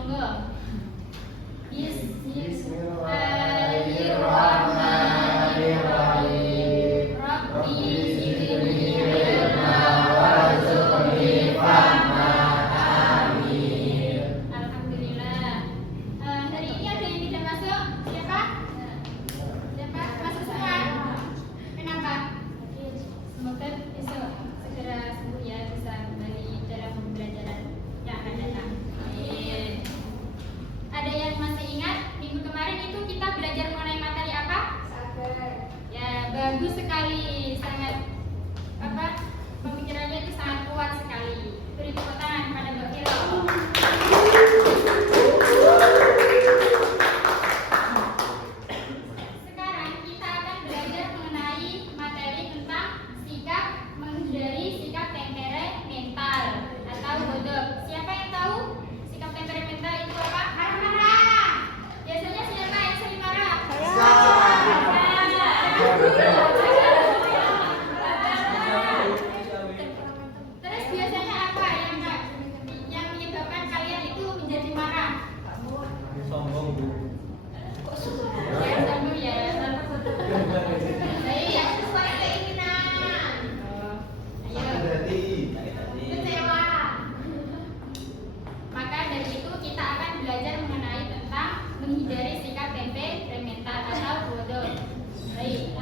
monggo. Bismillahirrahmanirrahim. Rabbi zidni ilma warzuqni fahma. Amin. Alhamdulillah. Hari ini ada yang tidak masuk? Siapa? Siapa? Masuk semua? Kenapa? Semoga besok segera sembuh ya, bisa kembali dalam pembelajaran yang akan datang. Amin. Ada yang masih ingat minggu kemarin itu kita belajar mengenai materi apa? Ya, bagus sekali, sangat pemikirannya itu sangat kuat sekali. Beri tepuk tangan kepada Mbak Viro. Sekarang kita akan belajar mengenai materi tentang sikap menghindari sikap temperamental atau bodoh. Siapa yang tahu sikap temperamental itu apa? Marah-marah. Biasanya siapa yang sering marah? Terus biasanya apa yang menyebabkan kalian itu menjadi marah? Sombong, Bu. Ya, sombong ya. Baik, yang sesuai keinginan. Ayo. Kecewa. Maka dari itu kita akan belajar mengenai tentang menghindari sikap temperamental atau bodoh. Baik.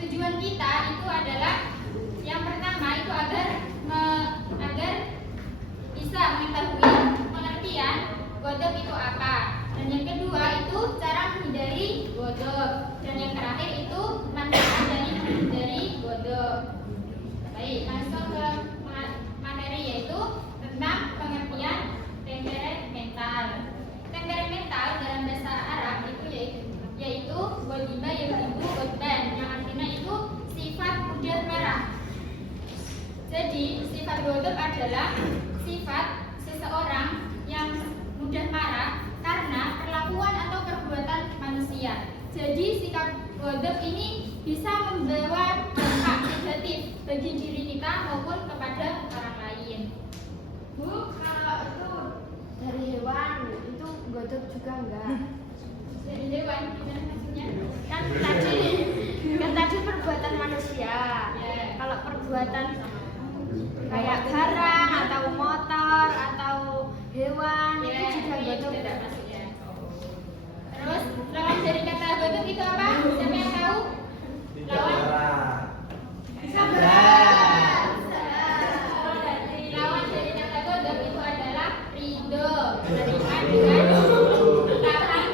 Tujuan kita itu adalah yang pertama itu agar bisa mengetahui pengertian bodoh itu apa, dan yang kedua itu cara menghindari bodoh, dan yang terakhir itu manfaat dari menghindari bodoh. Baik, langsung ke materi yaitu tentang pengertian temperamental. Temperamental dalam bahasa Arab itu yaitu ghadiba yaghdibu ghadban, yang artinya itu sifat mudah marah. Jadi sifat ghadab adalah sifat seseorang yang mudah marah karena perlakuan atau perbuatan manusia. Jadi sikap ghadab ini bisa membawa dampak negatif bagi diri kita maupun kepada orang lain. Bu, kalau itu dari hewan itu godok juga enggak? Dari hewan gimana maksudnya? Kan tadi perbuatan manusia. Ya. Kalau perbuatan kayak barang atau motor atau hewan Ya, itu juga ini godok. tidak masuk ya. Terus lawan dari kata ghadab itu apa? Siapa yang tahu? Lawan Lawan dari kata ghadab itu adalah ridho, menerima dengan lapang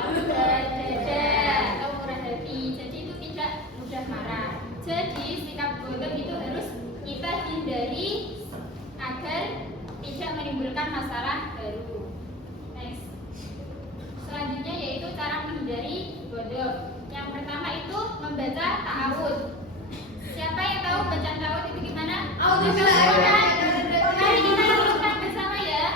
dada atau murah hati. Jadi itu tidak mudah marah. Jadi sikap ghadab itu harus kita hindari agar tidak menimbulkan masalah baru. Next. Selanjutnya yaitu cara menghindari ghadab. Yang pertama itu membaca ta'awudz. Siapa yang tahu bacaan ta'awudz itu gimana? Mari kita lakukan bersama ya.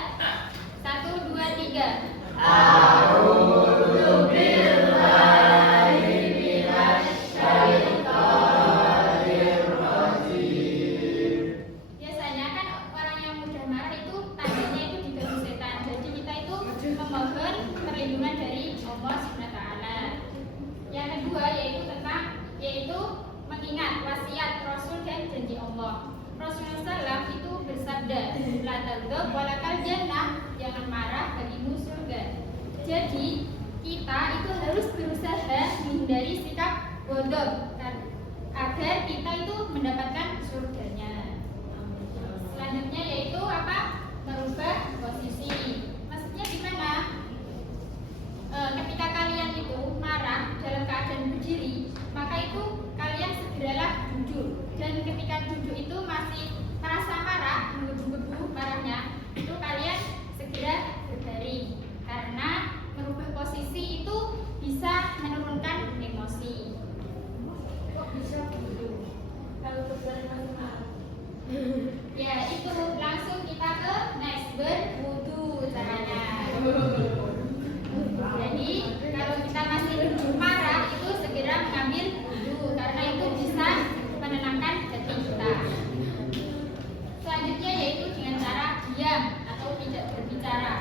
1, 2, 3. A'udzu billahi minasyaitonir rajim. Biasanya kan orang yang mudah marah itu tandanya itu diganggu setan. Jadi kita itu memohon perlindungan dari Allah Subhanahu wa taala. Yang kedua yaitu mengingat wasiat Rasul dan janji Allah. Rasulullah SAW itu bersabda, la taghdab walakal jannah, jangan marah bagimu surga. Jadi kita itu harus berusaha menghindari sikap ghadab agar kita itu mendapatkan surganya. Selanjutnya yaitu apa? Merubah posisi. Maksudnya gimana? Ketika kalian itu marah dalam keadaan berdiri, maka itu kalian segeralah duduk. Dan ketika duduk itu masih merasa marah, menggebu-gebu marahnya, itu kalian segera berbaring. Karena merubah posisi itu bisa menurunkan emosi. Kok bisa begitu? Kalau berbaring masih marah. Ya itu langsung kita ke next, berwudu caranya. Jadi kalau kita masih marah itu segera mengambil wudu karena itu bisa menenangkan hati kita. Selanjutnya yaitu dengan cara diam atau tidak berbicara.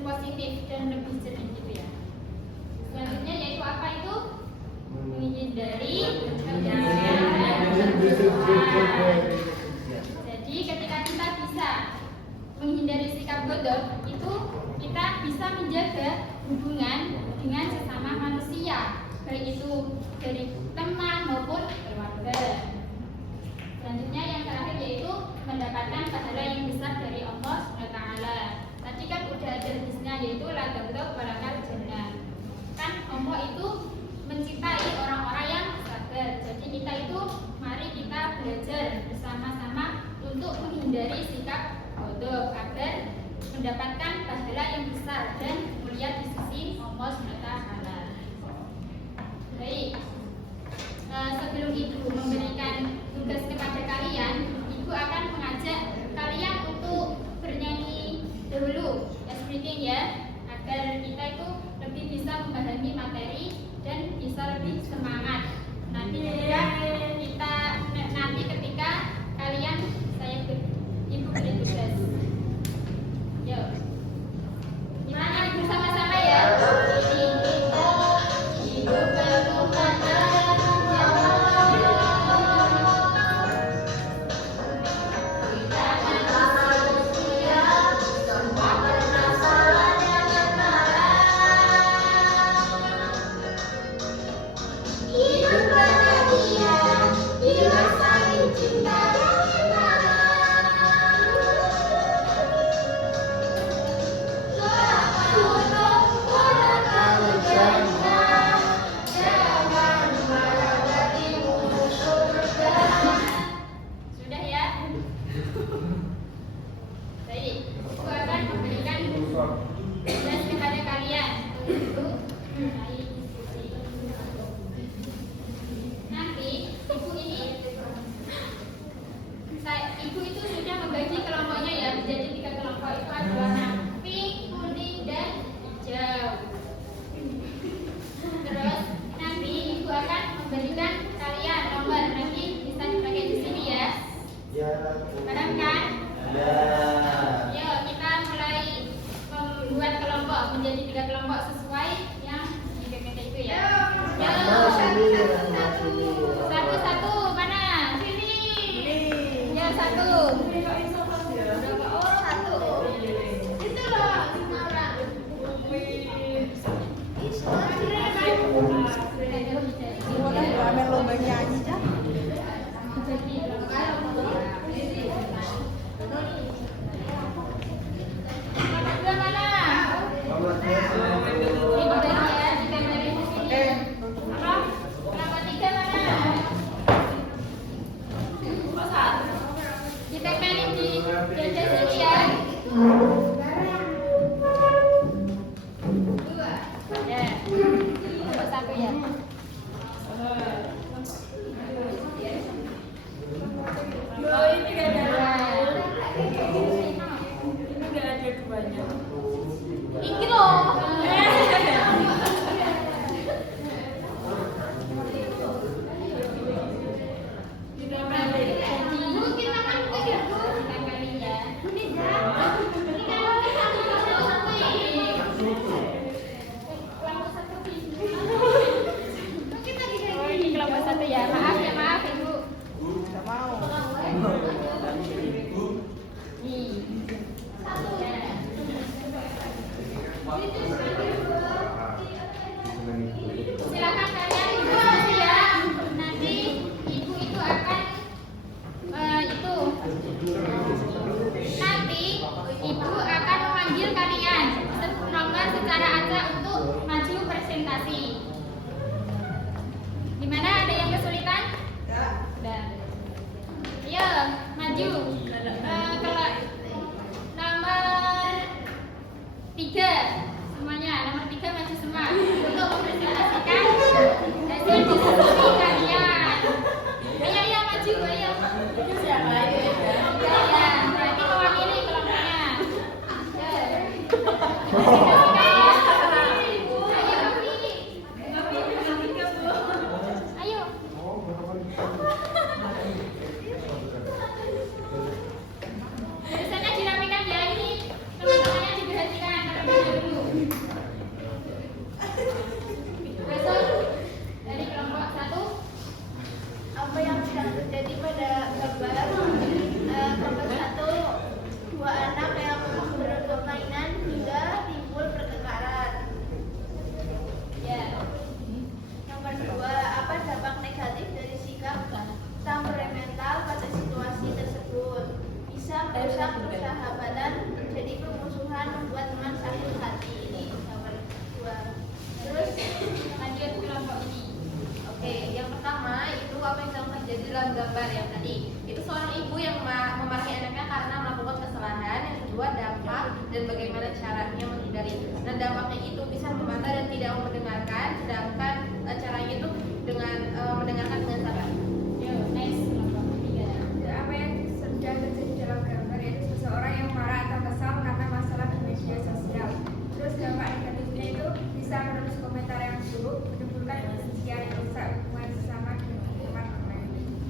positif dan lebih jernih gitu ya. Selanjutnya yaitu apa itu? Menghindari Jadi ketika kita bisa menghindari sikap bodoh, itu kita bisa menjaga hubungan dengan sesama manusia, baik itu dari teman maupun keluarga. Selanjutnya yang terakhir yaitu mendapatkan pahala yang besar dari Allah SWT. Tadi kan udah ada hadisnya yaitu la taghdab wa lakal jannah. Kan Allah itu mencintai orang-orang yang sabar. Jadi kita itu mari kita belajar bersama-sama untuk menghindari sikap bodoh agar mendapatkan pahala yang besar dan mulia di sisi Allah SWT. Baik. Sebelum Ibu memberikan tugas kepada kalian, Ibu akan mengajak kalian untuk bernyanyi dahulu, speaking ya, agar kita itu lebih bisa memahami materi dan bisa lebih semangat. Nanti ketika kalian Ibu beri tugas. Yuk. Gimana bersama-sama ya? Hidup penuh makna. Sudah ya? Baik, aku akan memberikan tugas kepada kalian untuk mulai diskusi. Nanti Ibu itu sudah membagi kelompoknya ya menjadi 3 kelompok. Itu ada warna pink, kuning, dan hijau. Terus nanti Ibu akan memberikan kalian nomor, nanti bisa dipakai di sini ya. Paham kan? Yuk kita mulai membuat kelompok menjadi 3 kelompok sesuai yang di PPT itu ya. Satu-satu mana? Sini. Ya satu. Itu loh 5 orang. Boleh rame lomba nyanyi kan? Nomor 2 mana? Ibu tadi ya, digambarin di sini. Nomor 3 mana? Ditempelin di jajah sini ya. 2. Ya. Nomor 1 ya. Ini loh. Mungkin makan juga ya, Bu. Tempelin ya. Ini kalau kita satu mungkin lagi kayak gini. Ini kelompok 1 ya. Maaf ya, maaf Ibu. Tidak mau. Nih. Silakan kalian diskusi ya. Nanti Ibu itu akan nanti Ibu akan memanggil kalian nomor secara acak untuk maju presentasi. Gimana? Ada yang kesulitan? Sudah. Ayo maju. Kalau nomor 3 semuanya, nomor 3 maju semua untuk mempresentasikan hasil diskusi kalian. Ayo yang maju, ayo. Siapa lagi? Ya, berarti mewakili kelompoknya. Ayo. Dari sana dirapikan ya, ini teman-temannya diperhatikan. persahabatan jadi permusuhan, membuat teman sakit hati. Ini nomor 2. Terus Lanjut kelompok ini. oke, yang pertama itu apa yang sedang terjadi dalam gambar yang tadi. Itu seorang ibu yang memarahi anaknya karena melakukan kesalahan. Yang kedua, dampak dan bagaimana caranya menghindari. Nah, dampaknya itu bisa membantah dan tidak mau mendengarkan, sedangkan caranya itu dengan mendengarkan dengan sabar. Yo, next kelompok ketiga. Apa yang sedang terjadi dalam gambar yaitu seseorang yang marah atau kesal karena masalah di media sosial. Terus dampak negatifnya itu bisa menulis komentar yang buruk, menimbulkan kebencian, merusak hubungan sesama dengan teman-teman.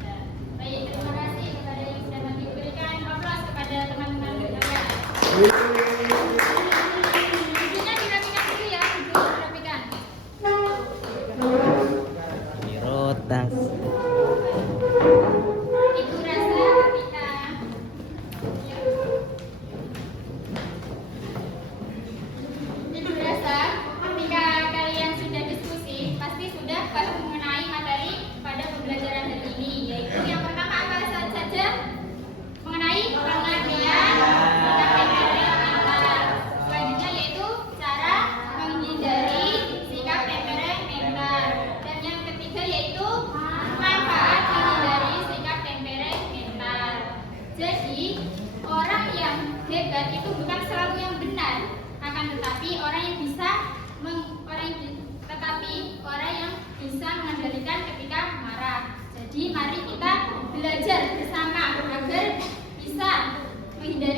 Ya. Baik, terima kasih kepada yang sudah memberikan aplaus kepada teman-teman berdoa. Bukunya dirapikan dulu ya, buku dirapikan. Ini rotas. Ibu rasa rapikan. Ibu rasa ketika kalian sudah diskusi, pasti sudah paham mengenai materi pada pembelajaran hari ini, yaitu yang pertama apa saja? Mengenai pengertian sikap tempera mental. Selanjutnya yaitu cara menghindari sikap temperamental. Dan yang ketiga yaitu manfaat menghindari sikap temperamental. Jadi orang yang hebat itu bukan selalu yang benar, akan tetapi orang yang bisa mengendalikan ketika marah. Jadi mari kita belajar bersama agar bisa menghindari